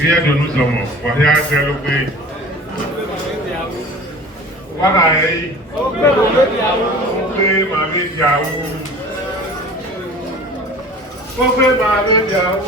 Here do nous sommes. Wahia Selugui. Wahai. Ope Mami Diawo. Ope Mami Diawo.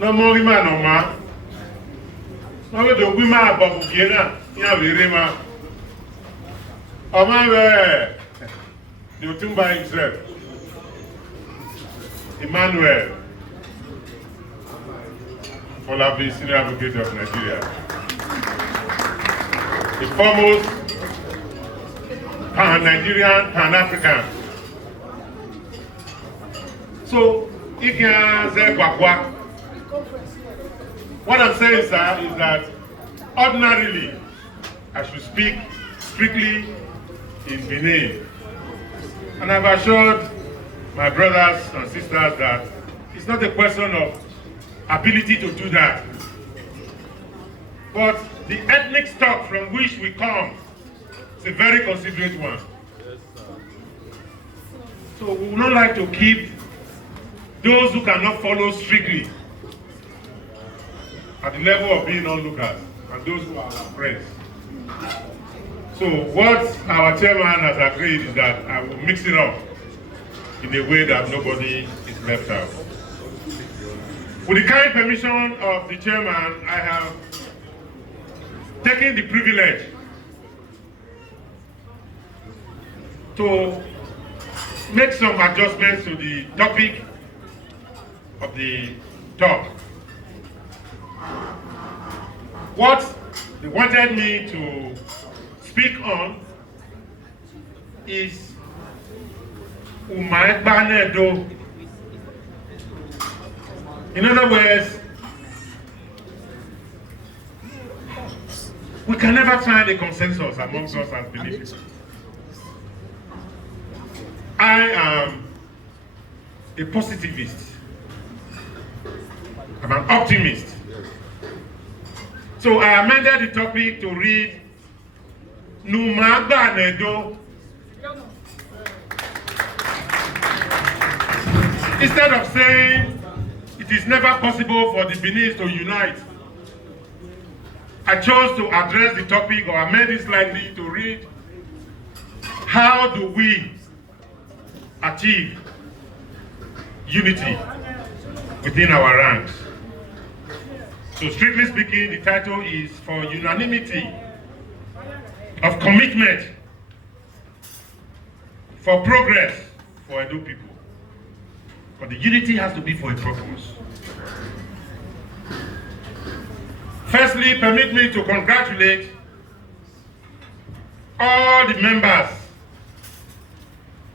No more man, no man. No, the women are Babukina, Yavirima. Oh, my way. The Otumba himself, Emmanuel, for the senior advocate of Nigeria. The foremost pan-Nigerian, pan-African. So, if you say Kwakwa, what I'm saying, sir, is that ordinarily I should speak strictly in Benin. And I've assured my brothers and sisters that it's not a question of ability to do that. But the ethnic stock from which we come is a very considerate one. So we would not like to keep those who cannot follow strictly at the level of being onlookers and those who are our friends. So what our chairman has agreed is that I will mix it up in a way that nobody is left out. With the kind permission of the chairman, I have taken the privilege to make some adjustments to the topic of the talk. What they wanted me to speak on is Umaegbanedo. In other words, we can never find a consensus amongst us as believers. I am a positivist. I'm an optimist. So I amended the topic to read Numagbanedo. Instead of saying it is never possible for the Benin to unite, I chose to address the topic or amend it slightly to read, how do we achieve unity within our ranks? So strictly speaking, the title is for unanimity of commitment for progress for Edo people. But the unity has to be for a purpose. Firstly, permit me to congratulate all the members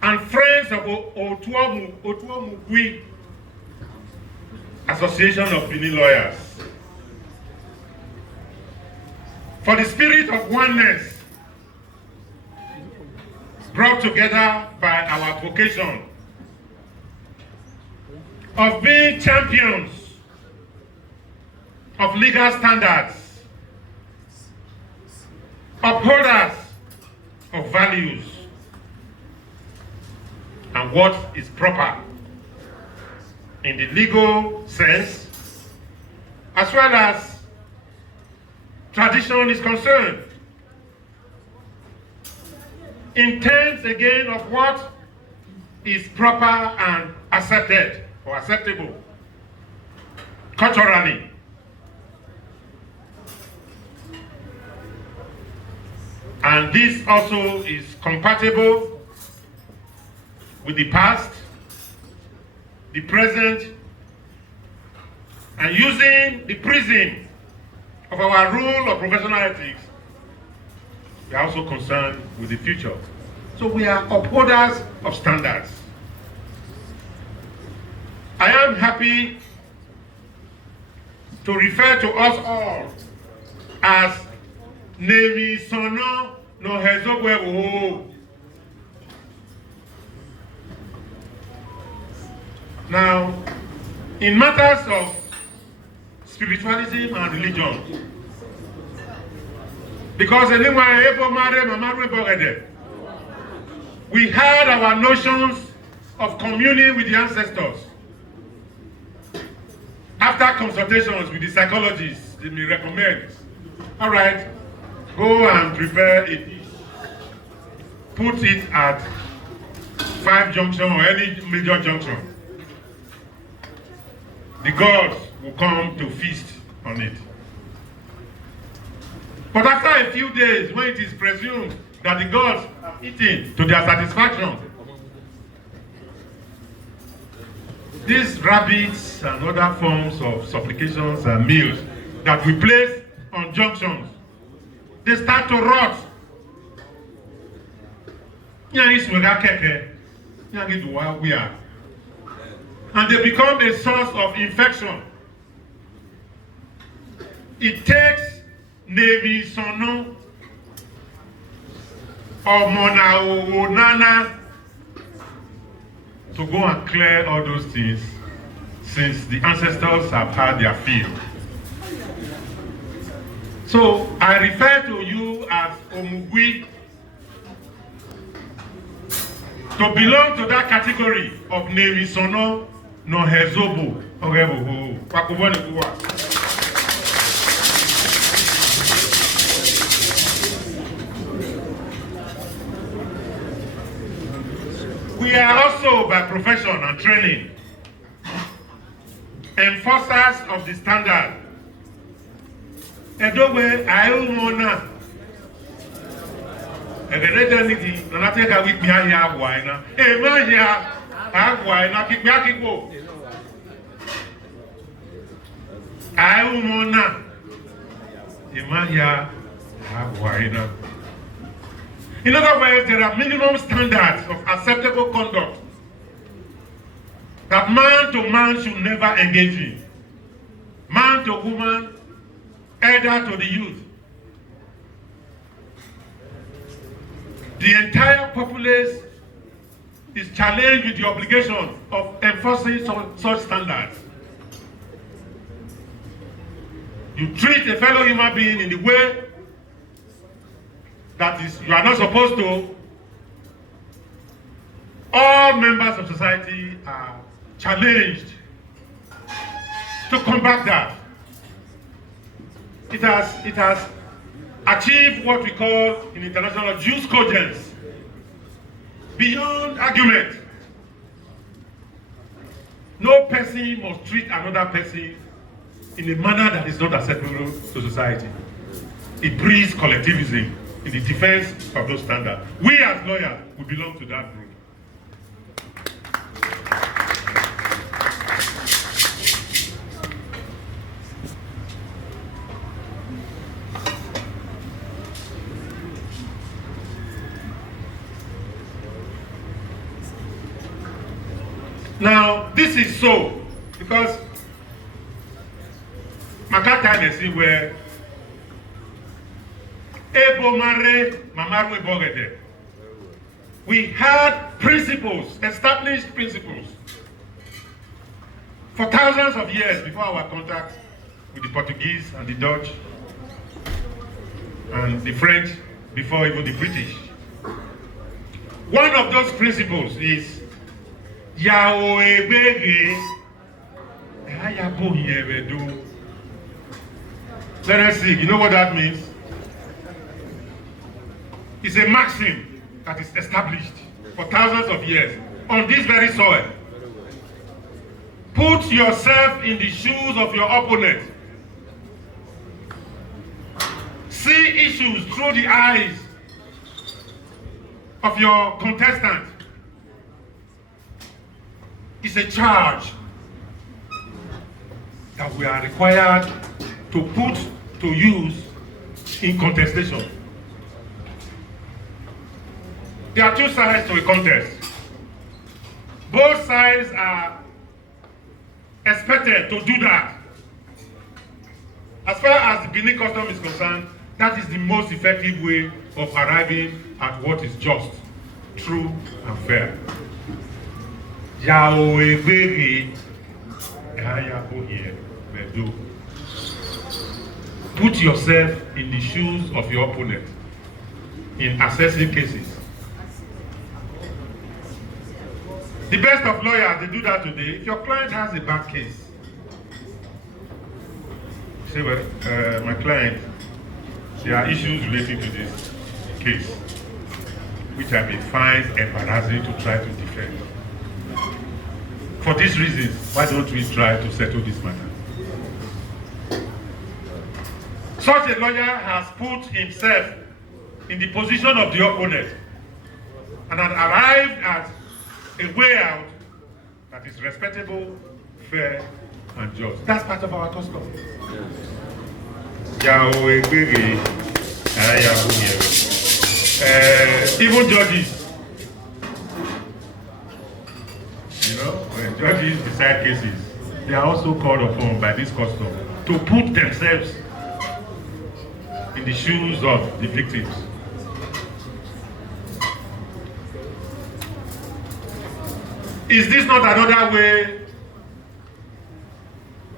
and friends of Otu Omugui Association of Benin Lawyers for the spirit of oneness brought together by our vocation of being champions of legal standards, upholders of values, and what is proper in the legal sense, as well as tradition is concerned, in terms again of what is proper and accepted or acceptable culturally. And this also is compatible with the past, the present, and using the prism of our rule of professional ethics. We are also concerned with the future. So we are upholders of standards. I am happy to refer to us all as Nemi Sono no Hezobwe. Now, in matters of spiritualism and religion, because we had our notions of communing with the ancestors. After consultations with the psychologists, they may recommend, all right, go and prepare a dish, put it at 5 junction or any major junction. The gods will come to feast on it. But after a few days, when it is presumed that the gods have eaten to their satisfaction, these rabbits and other forms of supplications and meals that we place on junctions, they start to rot. And they become a source of infection. It takes Nevi Sono or Mona Nana to go and clear all those things, since the ancestors have had their fill. So I refer to you as Omugui to belong to that category of Nevi Sono no Hezobo. We are also, by profession and training, enforcers of the standard. Edowe ayumona. Egeredeniti nanateka wikmia ya agwaina. Emanya agwaina kikmia kikwo. Ayumona. Emanya agwaina. In other words, there are minimum standards of acceptable conduct that man to man should never engage in. Man to woman, elder to the youth. The entire populace is challenged with the obligation of enforcing such standards. You treat a fellow human being in the way that is, you are not supposed to. All members of society are challenged to combat that. It has achieved what we call in international jus cogens, beyond argument. No person must treat another person in a manner that is not acceptable to society. It breeds collectivism in the defense of those standards. We as lawyers, we belong to that group. Now, this is so because Makata is where we had principles, established principles, for thousands of years before our contact with the Portuguese and the Dutch and the French, before even the British. One of those principles is let us see, you know what that means? It's a maxim that is established for thousands of years on this very soil. Put yourself in the shoes of your opponent. See issues through the eyes of your contestant is a charge that we are required to put to use in contestation. There are two sides to a contest. Both sides are expected to do that. As far as the Benin custom is concerned, that is the most effective way of arriving at what is just, true, and fair. Put yourself in the shoes of your opponent in assessing cases. The best of lawyers, they do that today. If your client has a bad case, say, well, my client, there are issues relating to this case, which I may find embarrassing to try to defend. For these reasons, why don't we try to settle this matter? Such a lawyer has put himself in the position of the opponent and has arrived at a way out that is respectable, fair, and just. That's part of our custom. Even judges, you know, when judges decide cases, they are also called upon by this custom to put themselves in the shoes of the victims. Is this not another way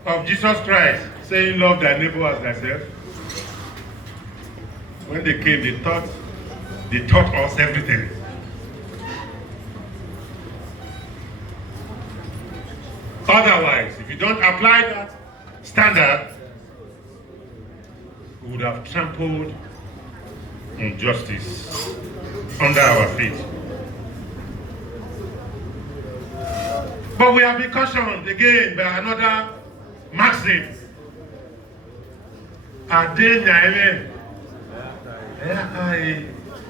of Jesus Christ saying, love thy neighbor as thyself? When they came, they taught us everything. Otherwise, if you don't apply that standard, we would have trampled injustice under our feet. But we have been cautioned again by another maxim.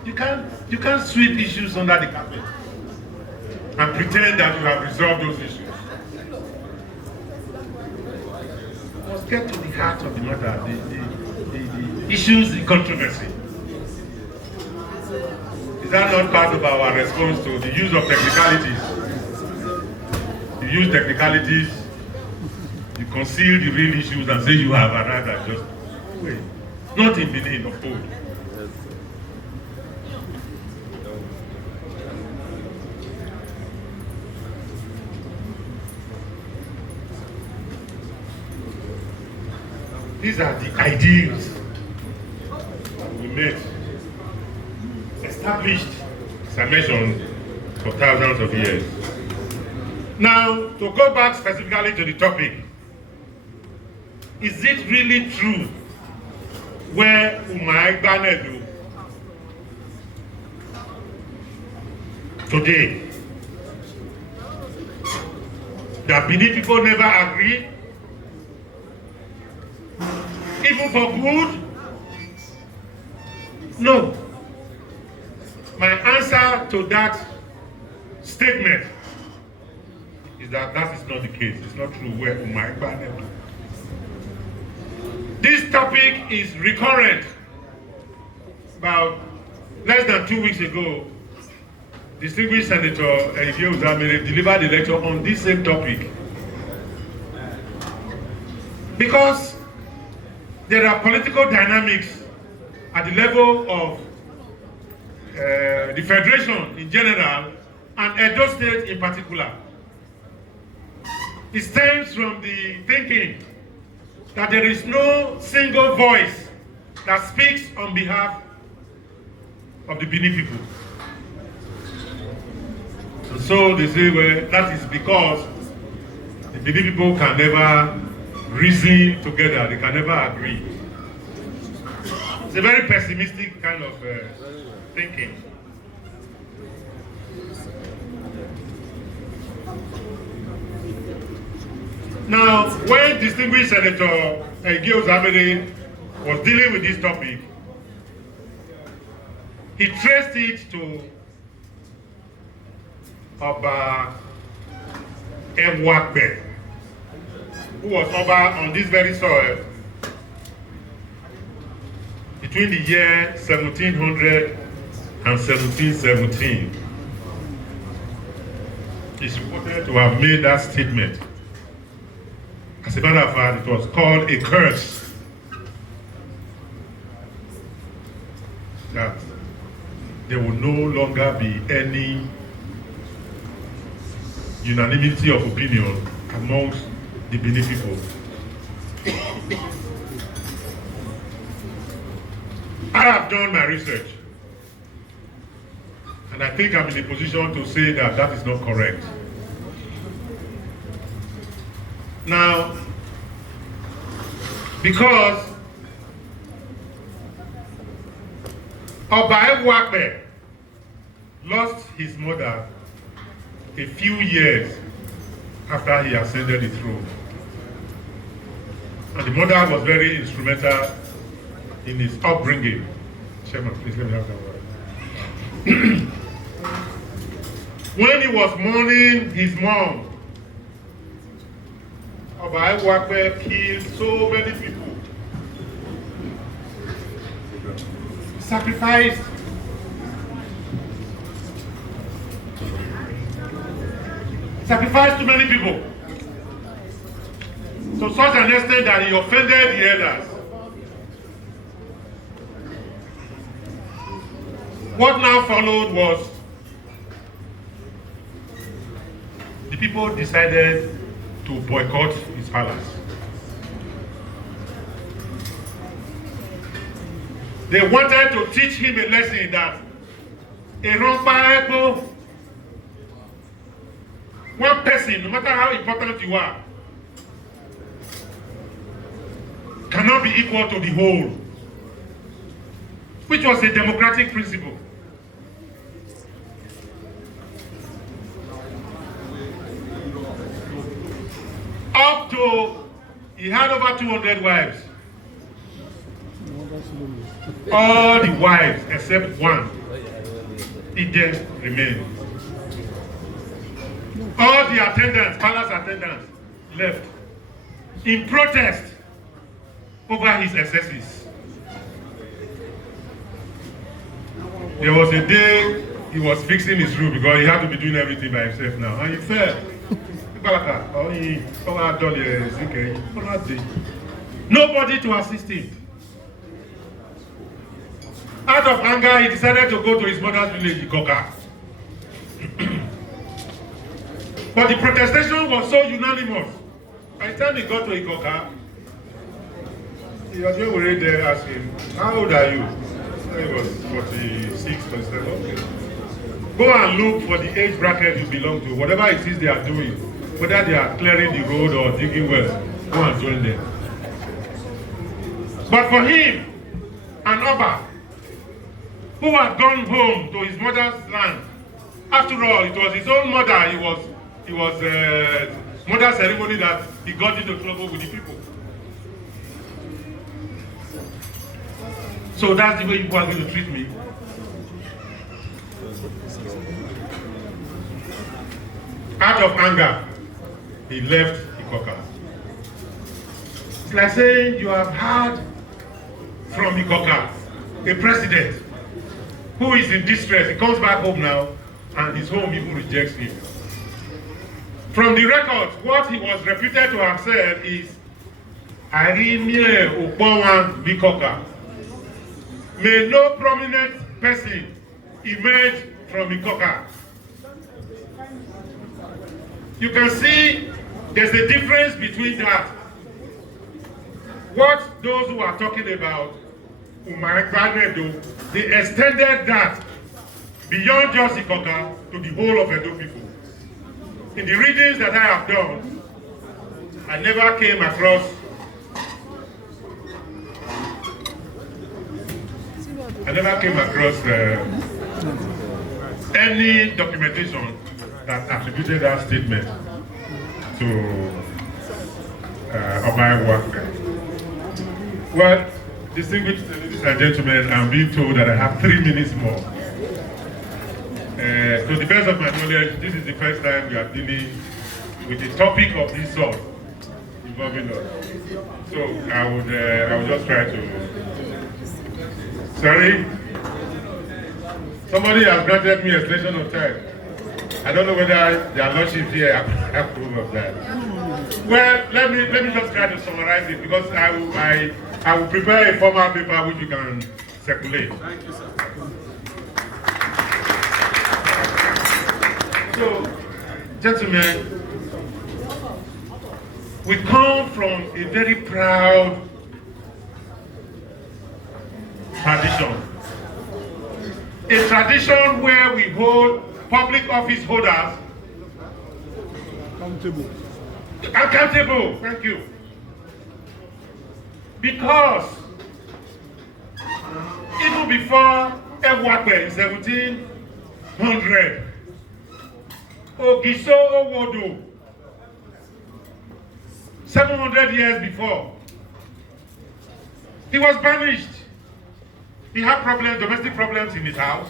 You can't sweep issues under the carpet and pretend that you have resolved those issues. You must get to the heart of the matter, the issues, the controversy. Is that not part of our response to the use of technicalities? You use technicalities, you conceal the real issues and say you have arrived at just wait. Not in the name of Uphold. These are the ideals that we made, established, as I mentioned, for thousands of years. Now, to go back specifically to the topic, is it really true where Umayagbanedu today that Benin people never agree, even for good? No. My answer to that statement is that is not the case. It's not true where Umayagbanedu. This topic is recurrent. About less than 2 weeks ago, distinguished Senator Osagie Obayuwana delivered a lecture on this same topic. Because there are political dynamics at the level of the Federation in general and Edo State in particular. It stems from the thinking that there is no single voice that speaks on behalf of the Benin people. And so they say, well, that is because the Benin people can never reason together, they can never agree. It's a very pessimistic kind of thinking. Now, when distinguished Senator Osagie Obayuwana was dealing with this topic, he traced it to Oba Ewakbe, who was Oba on this very soil between the year 1700 and 1717. Is reported to have made that statement. As a matter of fact, it was called a curse that there will no longer be any unanimity of opinion amongst the Benin people. I have done my research, and I think I'm in a position to say that that is not correct. Now, because Oba Ewakbe lost his mother a few years after he ascended the throne. And the mother was very instrumental in his upbringing. Chairman, please let me have that word. When he was mourning his mom, Oba Ewakbe killed so many people. Sacrificed too many people. To such an extent that he offended the elders. What now followed was the people decided to boycott his palace. They wanted to teach him a lesson that one person, no matter how important you are, cannot be equal to the whole, which was a democratic principle. Up to, he had over 200 wives. All the wives except one, Eden remained. All the attendants, palace attendants, left in protest over his excesses. There was a day he was fixing his room because he had to be doing everything by himself now, and he fell. Nobody to assist him. Out of anger, he decided to go to his mother's village, Ikoka. But the protestation was so unanimous. By the time he got to Ikoka, he was already there asking, how old are you? He was 46, 47. Okay. Go and look for the age bracket you belong to. Whatever it is they are doing, whether they are clearing the road or digging wells, go and join them. But for him, an Oba, who had gone home to his mother's land, after all, it was his own mother, it was mother ceremony that he got into trouble with the people. So that's the way people are going to treat me. Out of anger, he left Ikoka. It's like saying you have heard from Ikoka, a president who is in distress. He comes back home now, and his home even rejects him. From the records, what he was reputed to have said is, Arimie Okponwan Bikoka. May no prominent person emerge from Ikoka. You can see there's a difference between that. What those who are talking about, they extended that beyond just Ikoka to the whole of Edo people. In the readings that I have done, I never came across any documentation that attributed that statement to Oba Ewakbe. Well, distinguished ladies and gentlemen, I'm being told that I have 3 minutes more. To the best of my knowledge, this is the first time we are dealing with a topic of this sort involving us. So I would just try to. Sorry, somebody has granted me extension of time. I don't know whether their lordship here approve of that. Well, let me just try to summarize it because I will prepare a formal paper which you can circulate. Thank you, sir. So, gentlemen, we come from a very proud tradition. A tradition where we hold public office holders accountable, thank you. Because even before Ewakwe in 1700, Ogiso Owodo, 700 years before, he was banished. He had problems, domestic problems in his house.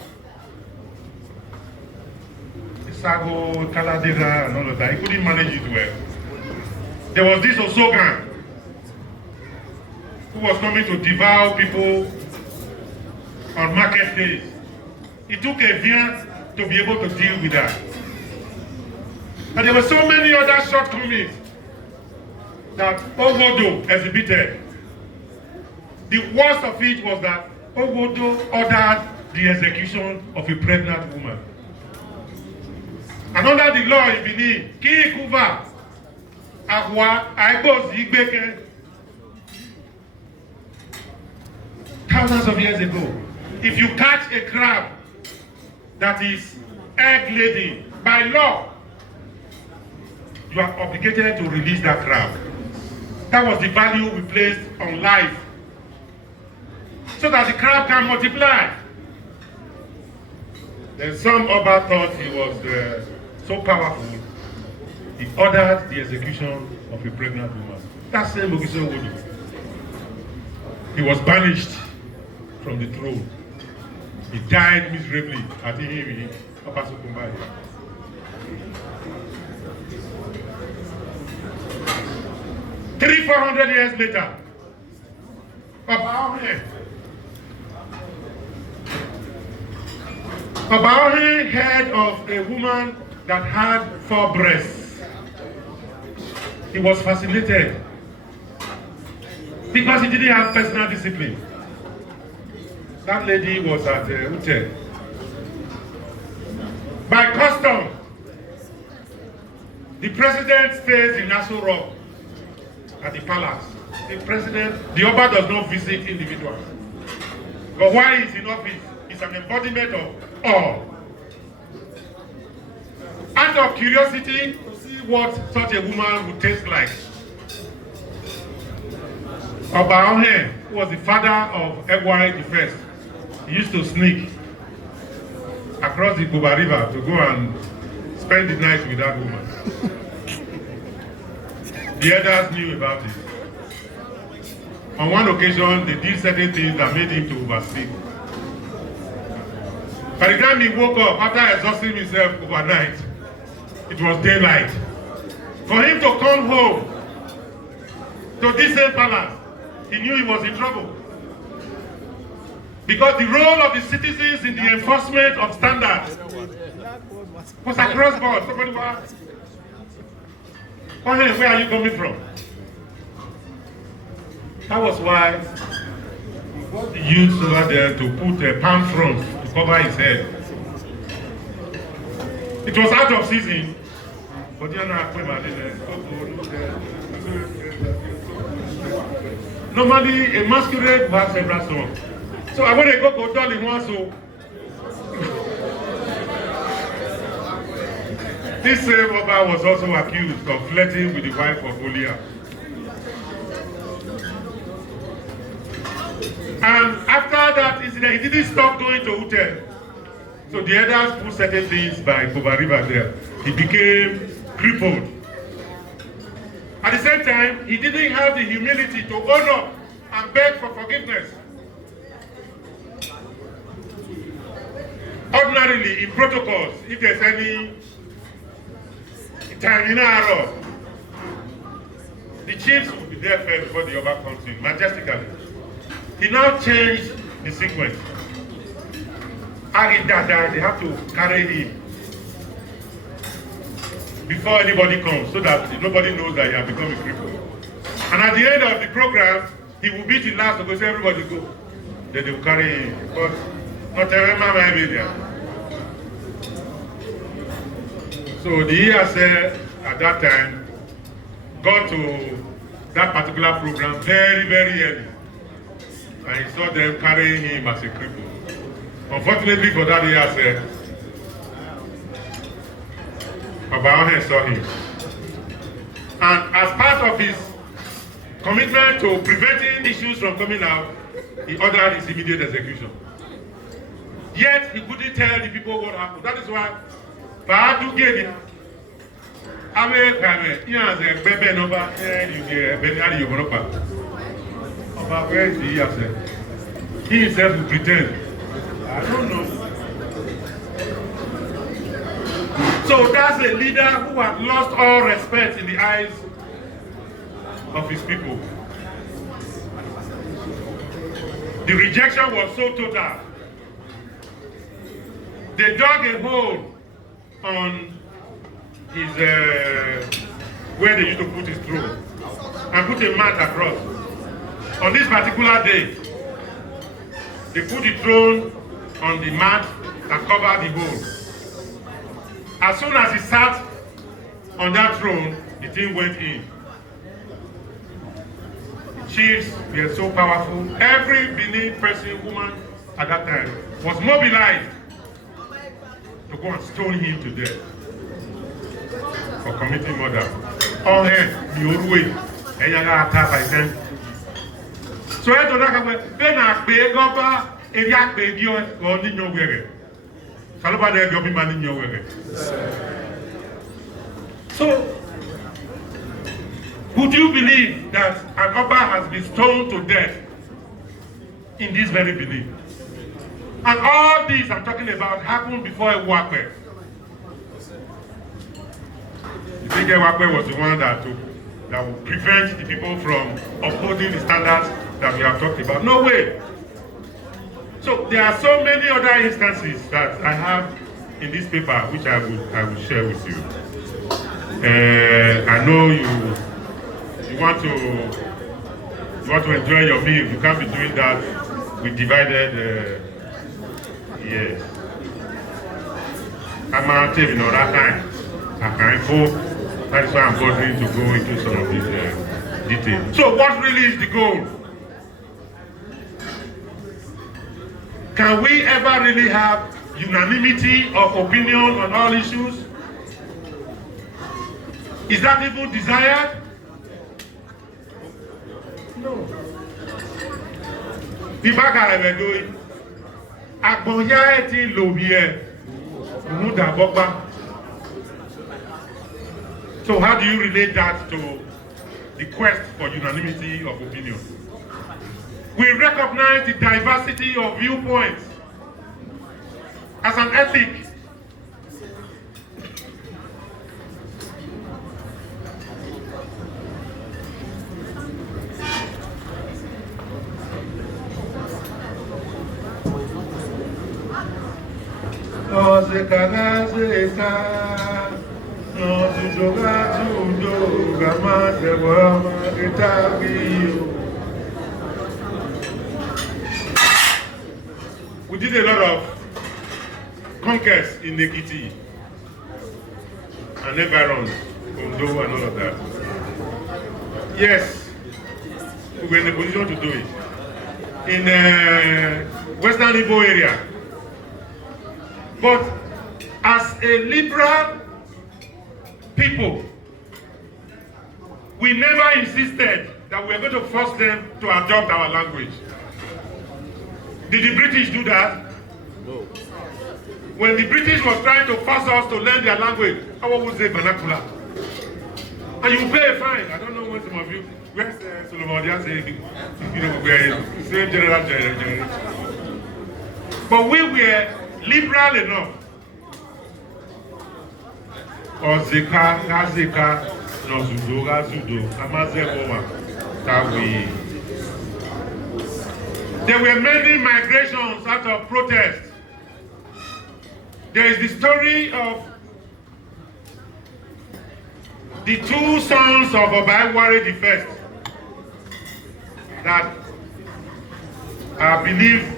Sago, Kaladera, and all of that. He couldn't manage it well. There was this Osogan who was coming to devour people on market days. He took a veer to be able to deal with that. But there were so many other shortcomings that Owodo exhibited. The worst of it was that Owodo ordered the execution of a pregnant woman. And under the law in Benin, Ki Kuva, Akwa, Aigbo Zigbeke, thousands of years ago, if you catch a crab that is egg-laden, by law, you are obligated to release that crab. That was the value we placed on life, so that the crab can multiply. Then some Oba thought he was so powerful, he ordered the execution of a pregnant woman. That same Ogiso Owodo. He was banished from the throne. He died miserably at Ihiri, Papa Sukumbai. Three, 400 years later, Obaohe heard of a woman that had 4 breasts. He was fascinated because he didn't have personal discipline. That lady was at Ute. By custom, the president stays in Aso Rock at the palace. The Oba does not visit individuals. But while he's in office, he's an embodiment of all. Out of curiosity to see what such a woman would taste like, Obaohe, who was the father of Egwai the First, he used to sneak across the Goba River to go and spend the night with that woman. The elders knew about it. On one occasion, they did certain things that made him to oversleep. By the time he woke up, after exhausting himself overnight, it was daylight. For him to come home to this same palace, he knew he was in trouble. Because the role of the citizens in the enforcement of standards was across board. Somebody was, oh, hey, where are you coming from? That was why he got the youths over there to put a palm front to cover his head. It was out of season, but you know, normally a masquerade will have several songs. So I want to go doll in one so. This same Oba was also accused of flirting with the wife of Olia. And after that incident, he didn't stop going to Ute. So the others put certain things by Goba River there. He became crippled. At the same time, he didn't have the humility to own up and beg for forgiveness. Ordinarily, ordinarily in protocols, if there's any time error, the chiefs will be there first before the Oba comes in, majestically. He now changed the sequence. Aridada, they have to carry him before anybody comes, so that nobody knows that he has become a cripple. And at the end of the program, he will beat the last to go say everybody go. Then they will carry him. But not every man will be there. So the ESA at that time got to that particular program very, very early. And he saw them carrying him as a cripple. Unfortunately for that ESA, Obayuwana saw him. And as part of his commitment to preventing issues from coming out, he ordered his immediate execution. Yet he couldn't tell the people what happened. That is why Bahadu gave him. Where is he? He himself will pretend. I don't know. So that's a leader who had lost all respect in the eyes of his people. The rejection was so total. They dug a hole on his where they used to put his throne and put a mat across. On this particular day, they put the throne on the mat that covered the hole. As soon as he sat on that throne, the thing went in. The chiefs were so powerful. Every Benin person, woman at that time was mobilized to go and stone him to death for committing murder. All hands, the old way, and you got attacked by them. So I don't know when I pay Goba, if I pay you or in your way. Salabada, you'll be man in your way. So, would you believe that an Oba has been stoned to death in this very belief? And all this I'm talking about happened before a Wakwe. You think Wakwe was the one that would prevent the people from upholding the standards that we have talked about? No way. So there are so many other instances that I have in this paper which I will share with you. I know you want to enjoy your meal. You can't be doing that with divided. Yes. I'm not taking all that time. I can't go. That's why I'm bothering to go into some of these details. So what really is the goal? Can we ever really have unanimity of opinion on all issues? Is that even desired? No. The back I am doing. Agbonya lobie muda bokba. So how do you relate that to the quest for unanimity of opinion? We recognize the diversity of viewpoints as an ethic. We did a lot of conquests in Nekiti and environs, Ondo and all of that. Yes, we were in a position to do it. In Western Igbo area. But as a liberal people, we never insisted that we were going to force them to adopt our language. Did the British do that? No. When the British was trying to force us to learn their language, I would say vernacular. And you pay a fine. I don't know what some of you, where's Solomon saying, you know, same general. But we were liberal enough Ozeka, Gazeka, Nozudo, Gazudo, Amazeboa, Tawi. There were many migrations out of protest. There is the story of the two sons of Obayuwana the first that are believed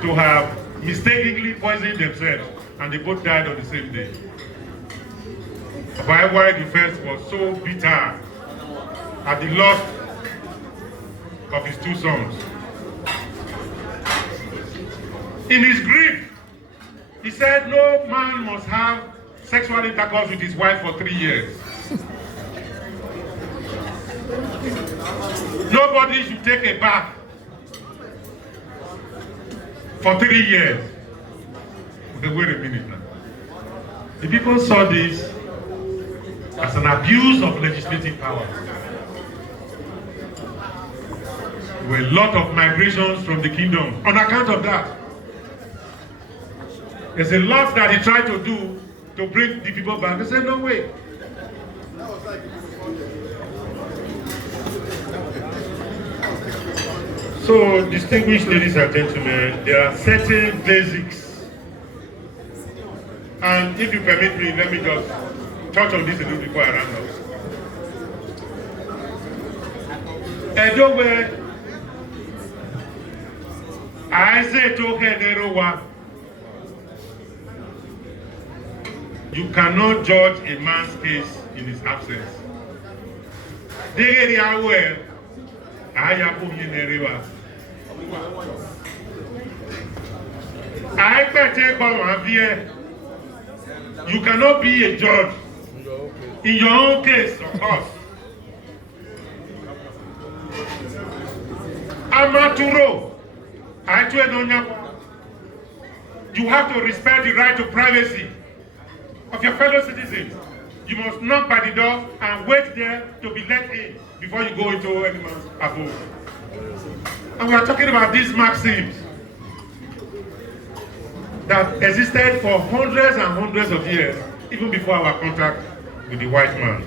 to have mistakenly poisoned themselves, and they both died on the same day. Obayuwana the first was so bitter at the loss of his two sons. In his grief, he said no man must have sexual intercourse with his wife for 3 years. Nobody should take a bath for 3 years. Okay, wait a minute now. The people saw this as an abuse of legislative power. There were a lot of migrations from the kingdom on account of that. There's a lot that he tried to do to bring the people back. They said, no way. So, distinguished ladies and gentlemen, there are certain basics. And if you permit me, let me just touch on this a little before I round up. Edo where I say to Hederowa, you cannot judge a man's case in his absence. You cannot be a judge in your own case, of course. Amaturo, you have to respect the right to privacy of your fellow citizens. You must knock by the door and wait there to be let in before you go into any man's abode. And we are talking about these maxims that existed for hundreds and hundreds of years, even before our contact with the white man.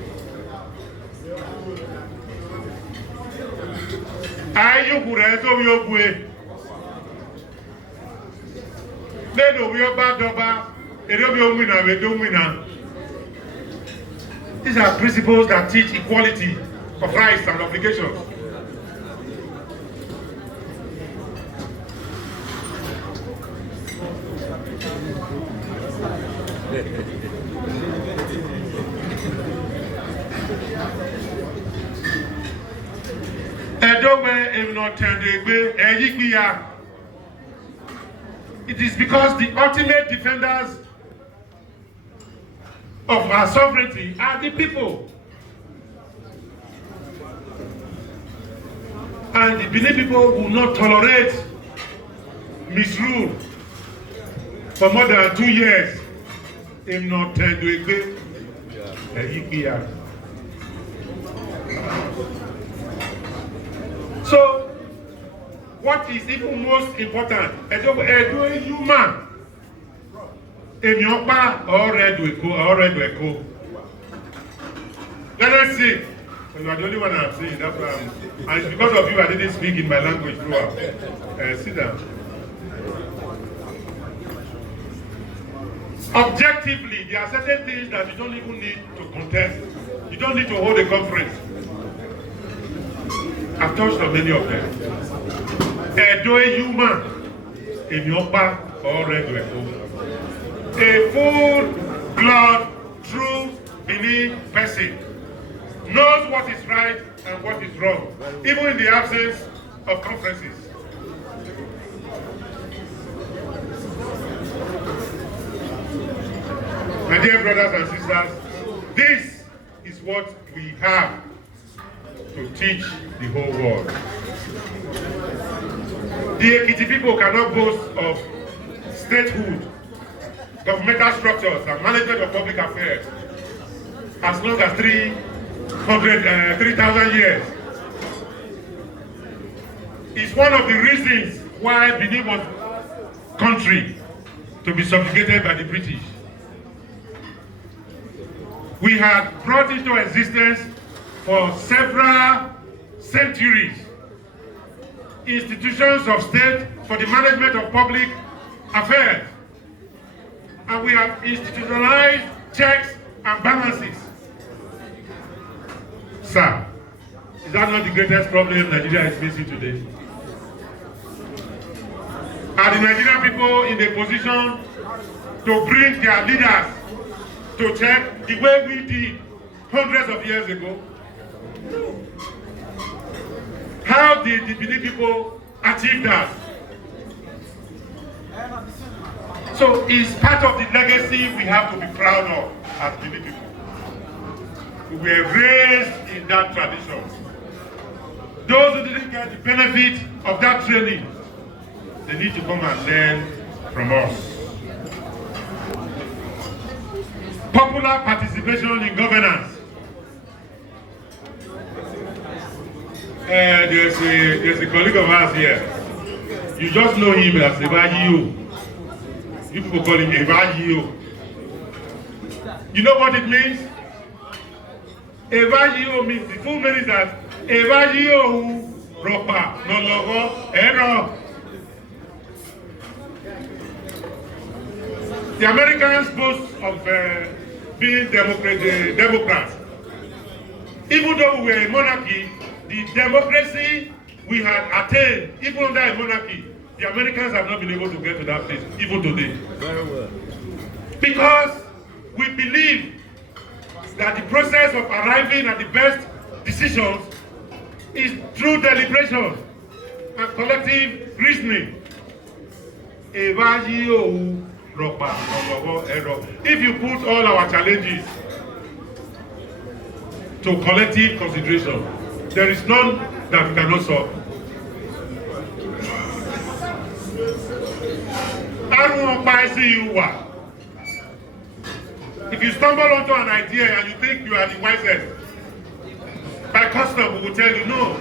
These are principles that teach equality of rights and obligations. It is because the ultimate defenders of our sovereignty are the people. And the Benin people will not tolerate misrule for more than 2 years. So, what is even most important? Human. Let us see. You are the only one I'm seeing. That's why and it's because of you I didn't speak in my language throughout. Sit down. Objectively, there are certain things that you don't even need to contest. You don't need to hold a conference. I've touched on many of them. Do a human in your back or regular. A full-blood, true Benin person knows what is right and what is wrong, even in the absence of conferences. My dear brothers and sisters, this is what we have to teach the whole world. The Ekiti people cannot boast of statehood, governmental structures, and management of public affairs as long as 3,000 years. It's one of the reasons why Benin was country to be subjugated by the British. we had brought into existence for several centuries institutions of state for the management of public affairs. And we have institutionalized checks and balances. Sir, is that not the greatest problem Nigeria is facing today? Are the Nigerian people in a position to bring their leaders to check the way we did hundreds of years ago? How did the Benin people achieve that? So it's part of the legacy we have to be proud of as Benin people. We were raised in that tradition. Those who didn't get the benefit of that training, they need to come and learn from us. Popular participation in governance. There's a colleague of ours here. You just know him as Osagie. You people call him Osagie. You know what it means? Osagie means, the full meaning is that Osagie Ropa no logo error. The Americans boast of being Democrats. Even though we were a monarchy, the democracy we had attained, even under a monarchy, the Americans have not been able to get to that place, even today. Very well. Because we believe that the process of arriving at the best decisions is through deliberation and collective reasoning. If you put all our challenges to collective consideration, there is none that we cannot solve. If you stumble onto an idea and you think you are the wisest, by custom we will tell you no.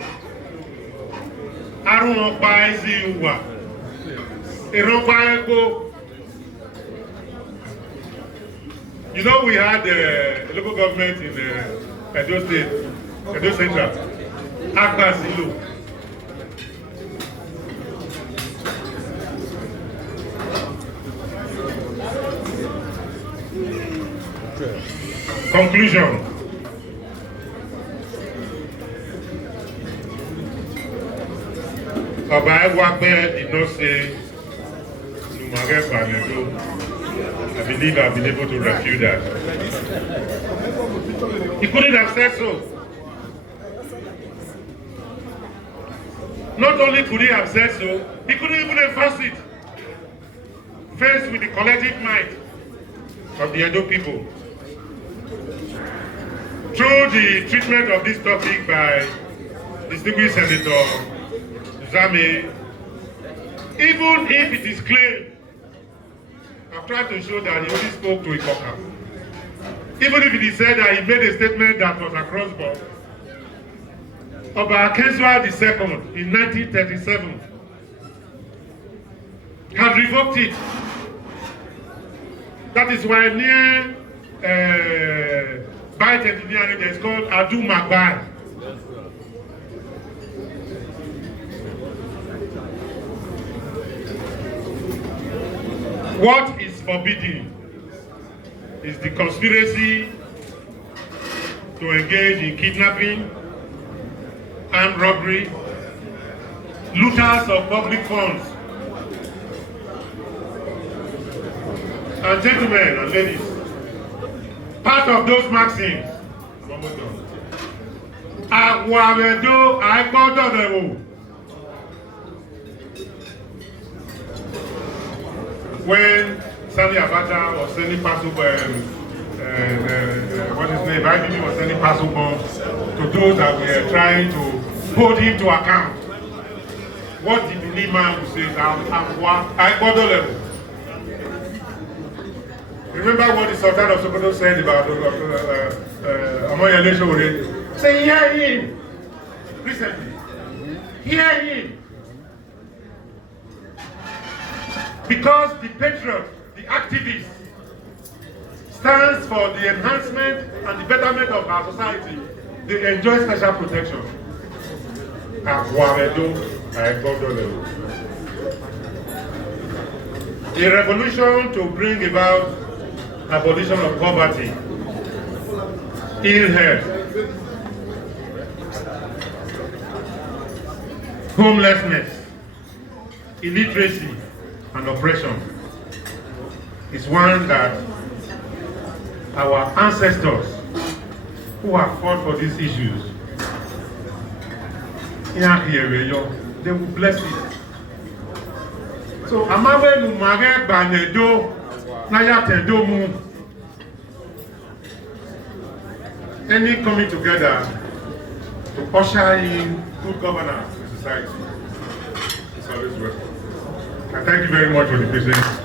You know, we had a local government in Edo State, Edo Central, Akbasilo. Conclusion. Obayuwana did not say, I believe I've been able to refute that. He couldn't have said so. Not only could he have said so, he couldn't even enforce it. Faced with the collective might of the Edo people. Through the treatment of this topic by distinguished Senator Zame, even if it is claimed, I've tried to show that he only spoke to a caucus. Even if it is said that he made a statement that was across board, Oba Akinzuwa II in 1937 had revoked it. That is why near Bite engineering is called Adu Magbai. What is forbidden is the conspiracy to engage in kidnapping, armed robbery, looters of public funds. And gentlemen and ladies, part of those maxims, when Sani Abacha was sending parcel what is his name? IBB was sending parcel bombs to those that were trying to hold him to account. What did the lead man who says, I got the level? Remember what the Sultan of Sokoto said about Amoyele Sowore? Say, hear him. Recently. Hear him. Because the patriots, the activists, stands for the enhancement and the betterment of our society. They enjoy special protection. A revolution to bring about abolition of poverty, ill health, homelessness, illiteracy, and oppression is one that our ancestors who have fought for these issues, they will bless it. So, Amawenu Mare Banedo Nayatendo Mu. Any coming together to usher in good governance in society. It's always welcome. I thank you very much for the patience.